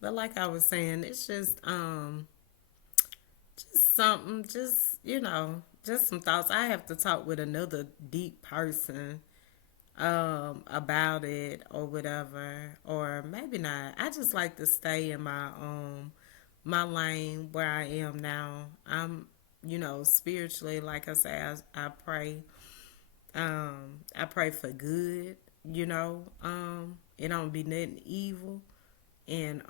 But like I was saying, it's just something, just some thoughts. I have to talk with another deep person about it or whatever, or maybe not. I just like to stay in my lane where I am now. I'm, spiritually, like I say, I pray. I pray for good. It don't be nothing evil. And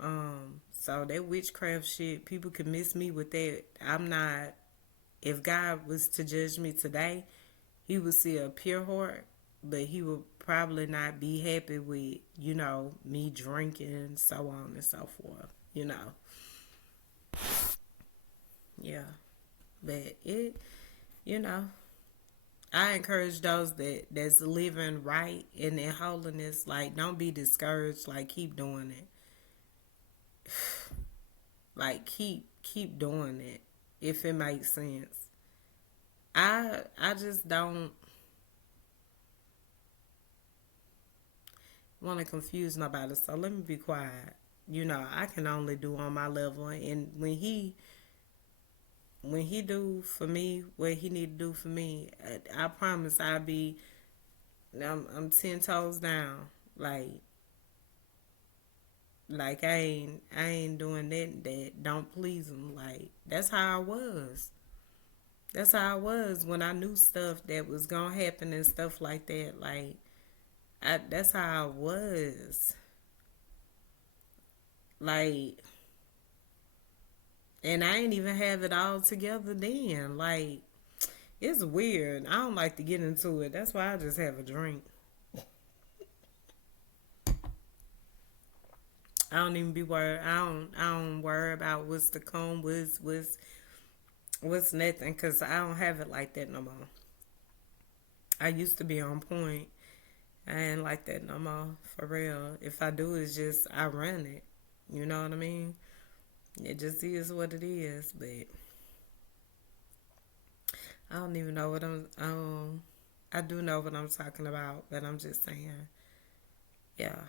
so that witchcraft shit, people can miss me with that. I'm not. If God was to judge me today, He would see a pure heart, but He would probably not be happy with me drinking, so on and so forth. Yeah. But you know, I encourage those that's living right and in holiness. Like, don't be discouraged. Like, keep doing it. Like, keep doing it if it makes sense. I just don't want to confuse nobody, so let me be quiet. I can only do on my level, and when he do for me what he need to do for me, I promise I'm 10 toes down. Like I ain't doing that don't please him. Like, that's how I was. That's how I was when I knew stuff that was gonna happen and stuff like that. Like, that's how I was. Like, and I ain't even have it all together then. Like, it's weird. I don't like to get into it. That's why I just have a drink. I don't even be worried. I don't worry about what's to come, what's nothing, cause I don't have it like that no more. I used to be on point. I ain't like that no more, for real. If I do, it's just I run it. You know what I mean? It just is what it is. But I don't even know what I do know what I'm talking about, but I'm just saying, yeah.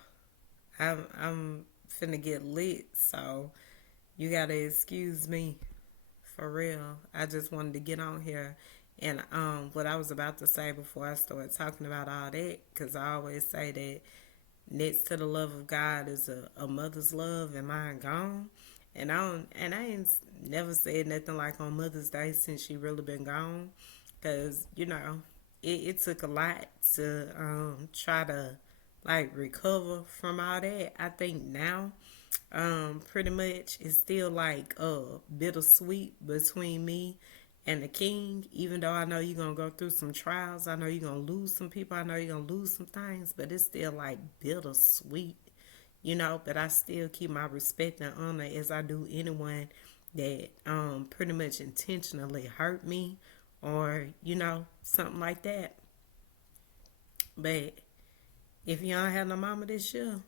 I'm finna get lit, so you gotta excuse me, for real. I just wanted to get on here and what I was about to say before I started talking about all that, because I always say that next to the love of God is a mother's love, and mine gone. And I ain't never said nothing like on Mother's Day since she really been gone, because it took a lot to try to like recover from all that. I think now pretty much it's still like bittersweet between me and the king. Even though I know you're gonna go through some trials, I know you're gonna lose some people, I know you're gonna lose some things, but it's still like bittersweet, but I still keep my respect and honor as I do anyone that pretty much intentionally hurt me, or something like that. But if you don't have no mama this year,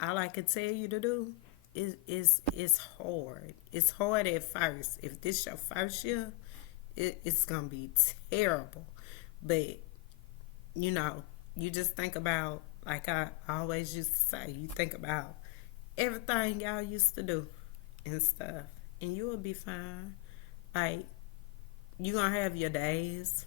all I can tell you to do is it's hard. It's hard at first. If this your first year, it's gonna be terrible. But you know, you just think about, like I always used to say, you think about everything y'all used to do and stuff, and you will be fine. Like, you gonna have your days.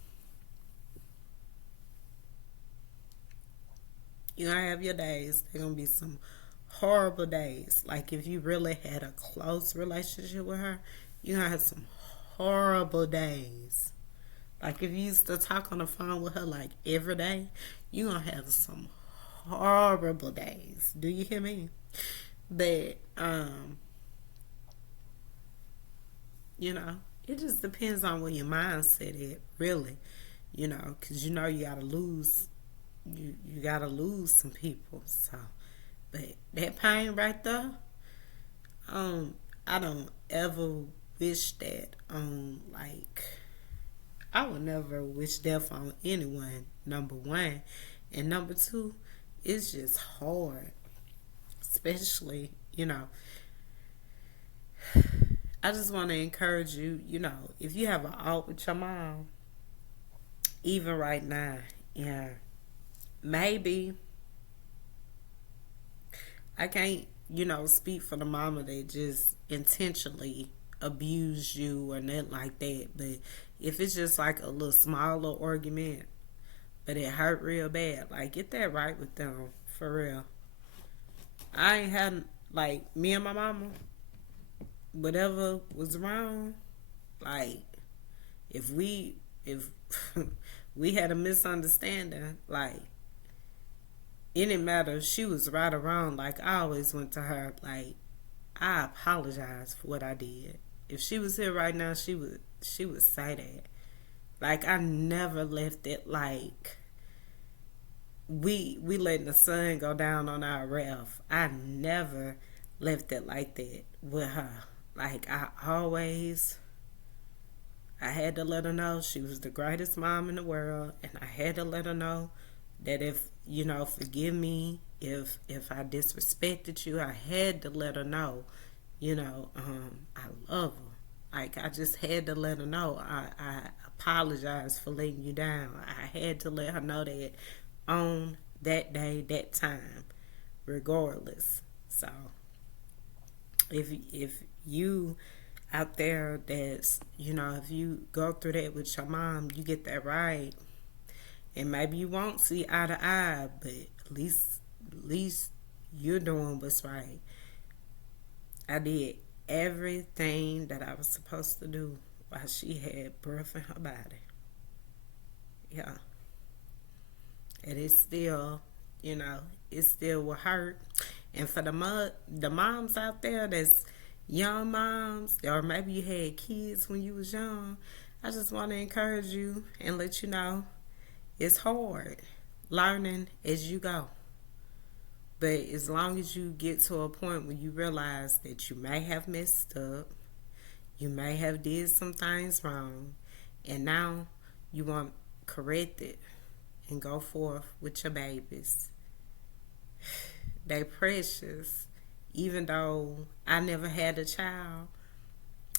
You're gonna have your days. They're gonna be some horrible days. Like, if you really had a close relationship with her, you're gonna have some horrible days. Like, if you used to talk on the phone with her like every day, you're gonna have some horrible days. Do you hear me? But you know, it just depends on where your mindset is, really. Because you gotta lose, you gotta lose some people. So, but that pain right there, um, I don't ever wish that on, like, I would never wish death on anyone. Number one, and number two, it's just hard, especially I just want to encourage you, if you have an out with your mom, even right now, yeah, maybe I can't speak for the mama that just intentionally abused you or nothing like that. But if it's just like a little smaller argument, but it hurt real bad, like get that right with them for real. I ain't had like me and my mama, whatever was wrong, like if we had a misunderstanding, like it didn't matter if she was right or wrong. Like I always went to her like I apologize for what I did. If she was here right now, she would say that. Like I never left it like we letting the sun go down on our wrath. I never left it like that with her. Like I had to let her know she was the greatest mom in the world, and I had to let her know that if forgive me if I disrespected you. I had to let her know, I love her. Like I just had to let her know I apologize for letting you down. I had to let her know that on that day, that time, regardless. So if you out there that's if you go through that with your mom, you get that right, and maybe you won't see eye to eye, but at least you're doing what's right. I did everything that I was supposed to do while she had breath in her body. Yeah, and it still will hurt. And for the moms out there that's young moms, or maybe you had kids when you was young, I just want to encourage you and let you know it's hard learning as you go. But as long as you get to a point where you realize that you may have messed up, you may have did some things wrong, and now you want to correct it and go forth with your babies. They precious. Even though I never had a child,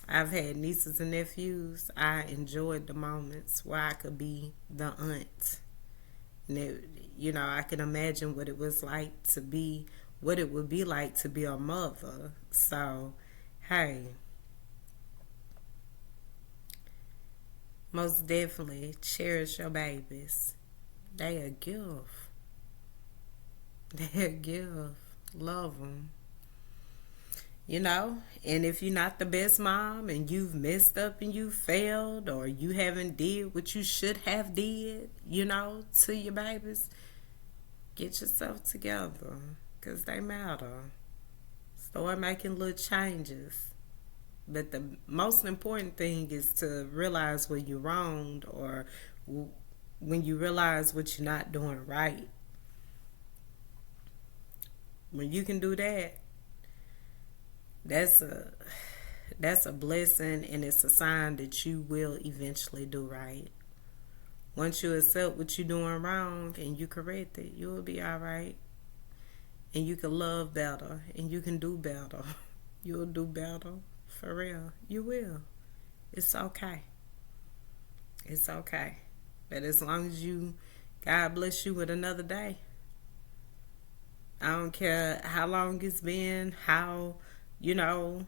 I've had nieces and nephews. I enjoyed the moments where I could be the aunt. And I can imagine what it would be like to be a mother. So, hey, most definitely cherish your babies. They a gift. They a gift. Love them. And if you're not the best mom and you've messed up and you failed, or you haven't did what you should have did, to your babies, get yourself together, because they matter. Start making little changes. But the most important thing is to realize where you're wronged, or when you realize what you're not doing right. When you can do that, that's a blessing, and it's a sign that you will eventually do right. Once you accept what you're doing wrong and you correct it, you'll be all right. And you can love better, and you can do better. You'll do better. For real. You will. It's okay. It's okay. But as long as God bless you with another day. I don't care how long it's been, how you never,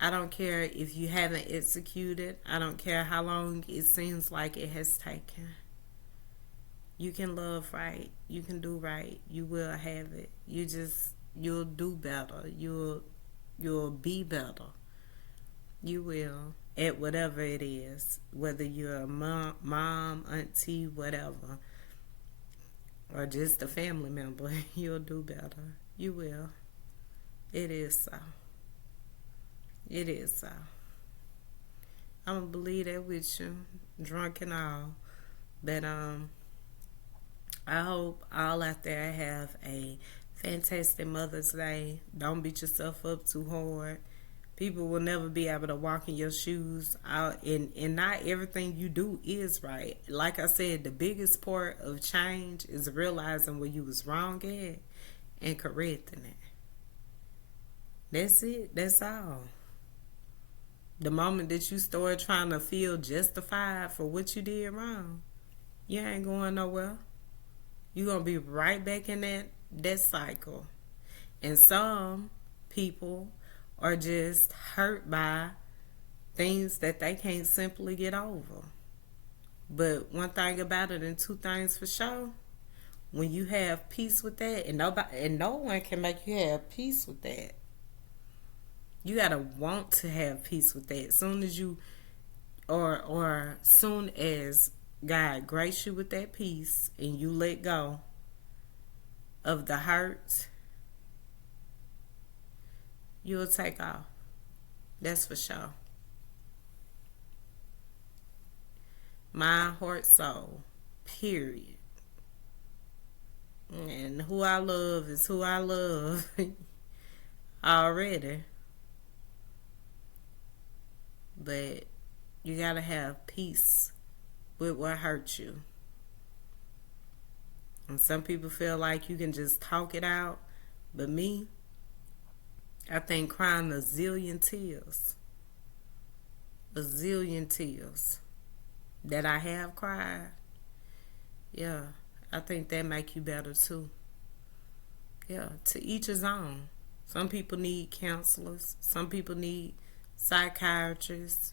I don't care if you haven't executed. I don't care how long it seems like it has taken. You can love right. You can do right. You will have it. You'll do better. You'll be better. You will at whatever it is, whether you're a mom, auntie, whatever, or just a family member. You'll do better. You will. It is so. It is so. I'm gonna believe that with you, drunk and all. But I hope all out there have a fantastic Mother's Day. Don't beat yourself up too hard. People will never be able to walk in your shoes out, and not everything you do is right. Like I said, the biggest part of change is realizing where you was wrong at and correcting it. That's it. That's all. The moment that you start trying to feel justified for what you did wrong, you ain't going nowhere. You're gonna be right back in that cycle. And some people are just hurt by things that they can't simply get over. But one thing about it, and two things for sure, when you have peace with that, and no one can make you have peace with that. You gotta want to have peace with that. Soon as you, or soon as God grace you with that peace, and you let go of the hurt, you'll take off. That's for sure. Mind, heart, soul. Period. And who I love is who I love already. But you gotta have peace with what hurts you. And some people feel like you can just talk it out. But me, I think crying a zillion tears. A zillion tears that I have cried. Yeah, I think that make you better too. Yeah, to each his own. Some people need counselors. Some people need psychiatrists.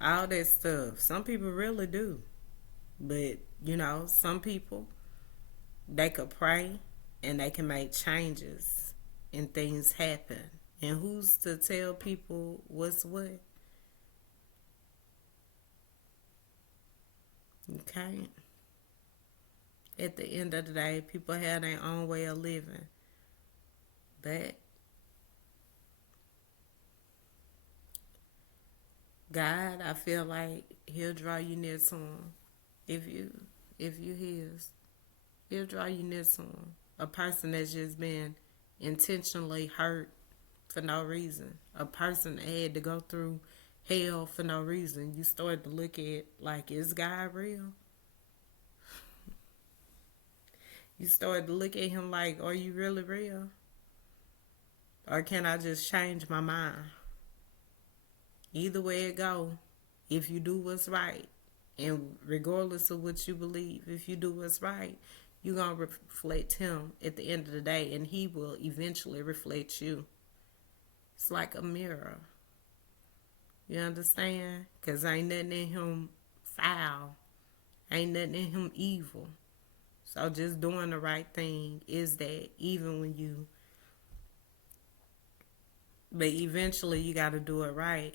All that stuff. Some people really do. But, some people, they could pray and they can make changes and things happen. And who's to tell people what's what? You can't. At the end of the day, people have their own way of living. But God, I feel like He'll draw you near to Him. If you His, He'll draw you near to Him. A person that's just been intentionally hurt for no reason. A person that had to go through hell for no reason. You start to look at like, is God real? You start to look at Him like, are you really real? Or can I just change my mind? Either way it go, if you do what's right, and regardless of what you believe, if you do what's right, you're going to reflect Him at the end of the day, and He will eventually reflect you. It's like a mirror. You understand? Because ain't nothing in Him foul. Ain't nothing in Him evil. So just doing the right thing is that, even when you... But eventually you got to do it right.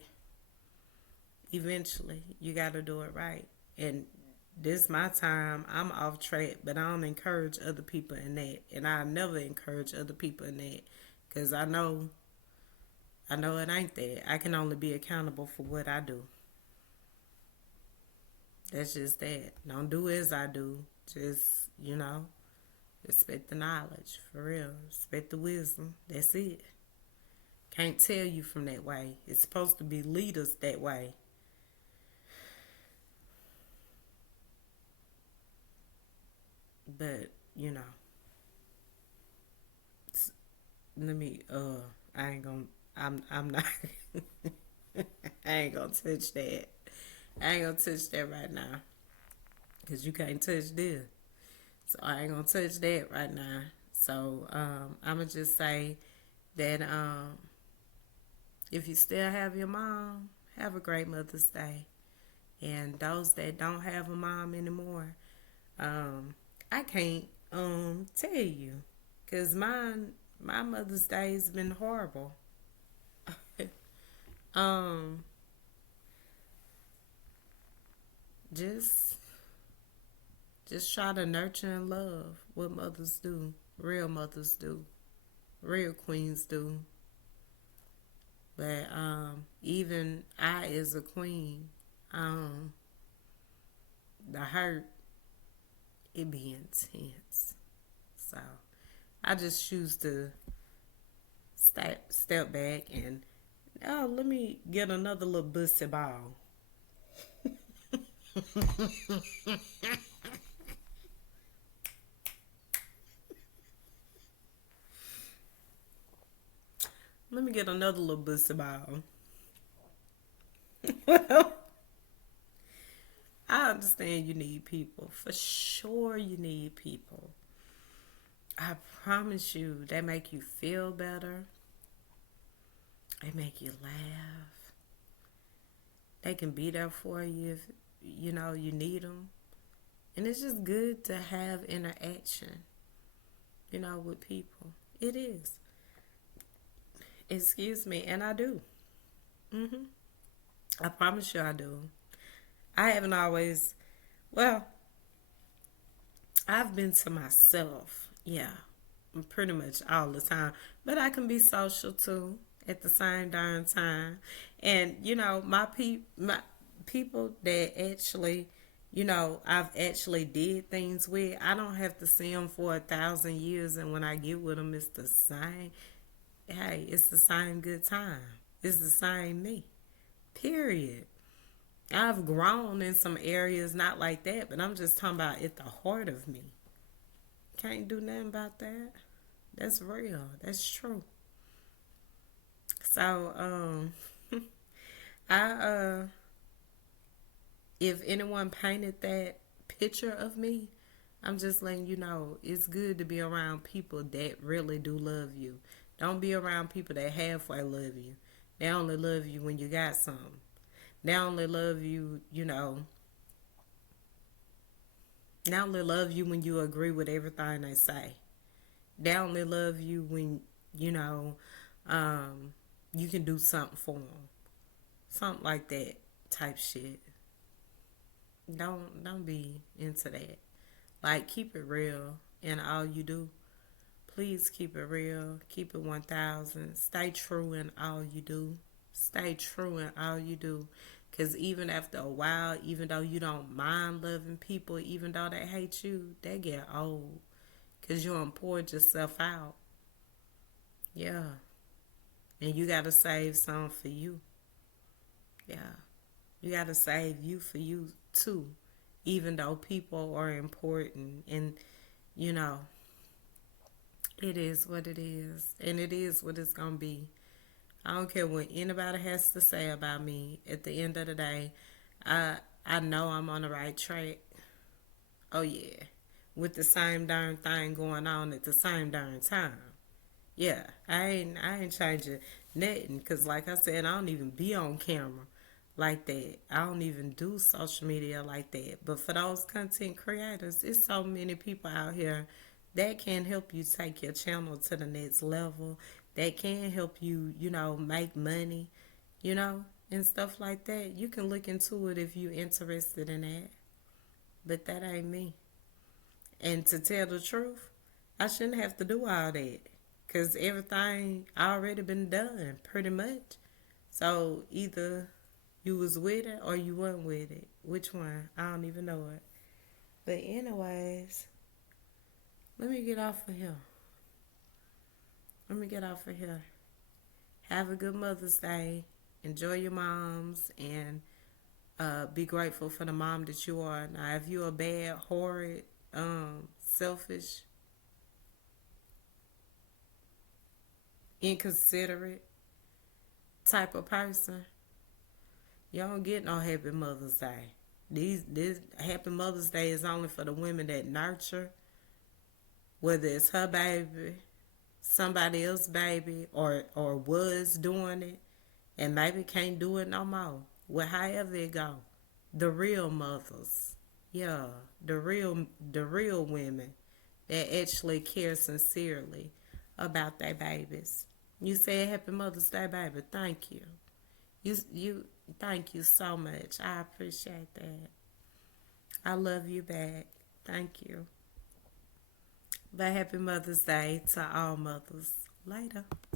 Eventually you got to do it right. And this my time. I'm off track, but I don't encourage other people in that. And I never encourage other people in that. Because I know it ain't that. I can only be accountable for what I do. That's just that. Don't do as I do. Just, respect the knowledge. For real. Respect the wisdom. That's it. Can't tell you from that way. It's supposed to be leaders that way. But, let me, I ain't gonna, I'm not, I ain't gonna touch that. I ain't gonna touch that right now. Because you can't touch this. So I ain't gonna touch that right now. So, I'm gonna just say that, if you still have your mom, have a great Mother's Day. And those that don't have a mom anymore, I can't tell you, because my Mother's Day has been horrible. Just try to nurture and love what mothers do. Real mothers do. Real queens do. But even I, as a queen, the hurt, it be intense. So I just choose to step back and, let me get another little bussy ball. Let me get another little bussy ball. Well, I understand understand you need people. For sure you need people. I promise you, they make you feel better. They make you laugh. They can be there for you if you need them. And it's just good to have interaction, with people. It is. Excuse me, and I do. hmm I promise you I do. I haven't always, well, I've been to myself, yeah, pretty much all the time. But I can be social too at the same darn time. And my people that actually, I've actually did things with. I don't have to see them for 1,000 years, and when I get with them, it's the same. Hey, it's the same good time. It's the same me. Period. I've grown in some areas not like that, but I'm just talking about at the heart of me. Can't do nothing about that. That's real. That's true. So, I if anyone painted that picture of me, I'm just letting you know it's good to be around people that really do love you. Don't be around people that halfway love you. They only love you when you got some. They only love you, they only love you when you agree with everything they say. They only love you when, you know, um, you can do something for them. Something like that type shit. Don't be into that. Like keep it real in all you do. Please keep it real. Keep it 1,000. Stay true in all you do. Stay true in all you do. Because even after a while, even though you don't mind loving people, even though they hate you, they get old. Because you done poured yourself out. Yeah. And you got to save some for you. Yeah. You got to save you for you too. Even though people are important. And, you know, it is what it is. And it is what it's going to be. I don't care what anybody has to say about me. At the end of the day, I I know I'm on the right track. Oh yeah, with the same darn thing going on at the same darn time. Yeah, I ain't changing nothing. Cause like I said, I don't even be on camera like that. I don't even do social media like that. But for those content creators, it's so many people out here that can help you take your channel to the next level. That can help you, make money, you know, and stuff like that. You can look into it if you're interested in that. But that ain't me. And to tell the truth, I shouldn't have to do all that. Because everything already been done, pretty much. So either you was with it or you wasn't with it. Which one? I don't even know it. But anyways, let me get off of here. Let me get off of here. Have a good Mother's Day. Enjoy your moms and be grateful for the mom that you are. Now, if you're a bad, horrid, selfish, inconsiderate type of person, you don't get no Happy Mother's Day. This Happy Mother's Day is only for the women that nurture, whether it's her baby, somebody else's baby, or was doing it, and maybe can't do it no more. Well, however it go, the real mothers, yeah, the real women that actually care sincerely about their babies. You said Happy Mother's Day, baby. Thank you. You thank you so much. I appreciate that. I love you back. Thank you. But Happy Mother's Day to all mothers. Later.